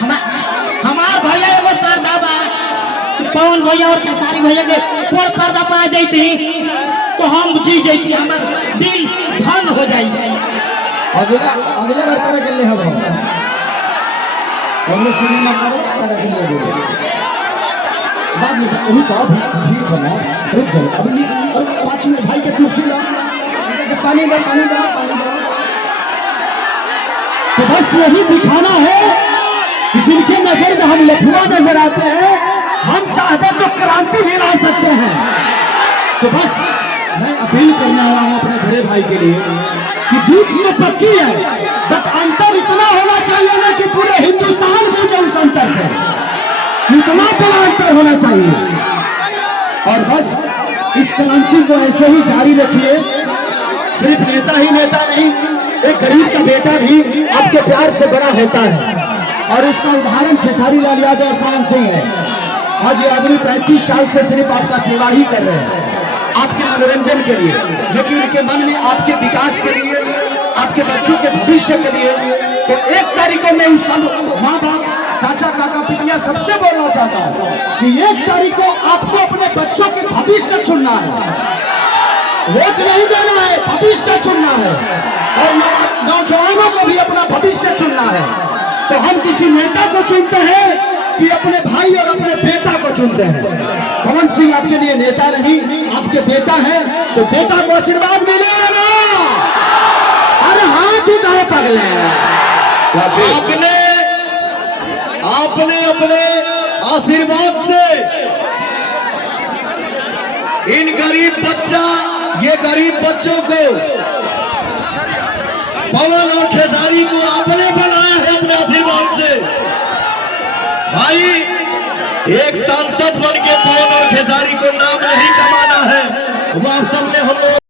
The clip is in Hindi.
हमार भैया एगो सरदा बा पवन भैया और खेसारी भैया के कोई पर्दा पा जाती तो हम जी जाती, हमार दिल धन हो जाई। अगले बार तरह के लिए हम सिनेमा तरह के लिए बोले बाद में अभी तो भीड़ बना रुक जाओ अभी और पाँच में भाई के कुर्सी ला पानी दो पानी दो पानी दो। तो बस यही दिखाना है कि जिनके नजर में हम लठुआ नजर आते हैं हम चाहते तो क्रांति भी ला सकते हैं। तो बस मैं अपील करना आया हूँ अपने बड़े भाई के लिए कि जीत में पक्की है बट अंतर इतना होना चाहिए ना कि पूरे हिंदुस्तान को जो उस अंतर से इतना बड़ा अंतर होना चाहिए। और बस इस क्रांति को ऐसे ही जारी रखिए। सिर्फ नेता ही नेता नहीं, एक गरीब का बेटा भी आपके प्यार से बड़ा होता है और उसका उदाहरण खेसारी लाल यादव और पवन सिंह है। आज ये आदमी 35 साल से सिर्फ आपका सेवा ही कर रहे हैं आपके मनोरंजन के लिए, लेकिन उनके मन में आपके विकास के लिए, आपके बच्चों के भविष्य के लिए। तो 1 तारीख को मैं इस सब माँ बाप चाचा काका पिटिया सबसे बोलना चाहता हूँ कि 1 तारीख को आपको अपने बच्चों के भविष्य चुनना है, वोट नहीं देना है, भविष्य चुनना है और नौजवानों को भी अपना भविष्य चुनना है। तो हम किसी नेता को चुनते हैं कि अपने भाई और अपने बेटा को चुनते हैं। पवन सिंह आपके लिए नेता नहीं, आपके बेटा है, तो बेटा को आशीर्वाद मिलेगा ना। अरे हाथ उठाओ पगले। आपने अपने आशीर्वाद से इन ये गरीब बच्चों को पवन और खेसारी को आपने बनाया है अपने आशीर्वाद से। भाई एक सांसद बन के पवन और खेसारी को नाम नहीं कमाना है, वो आप सबने हम लोग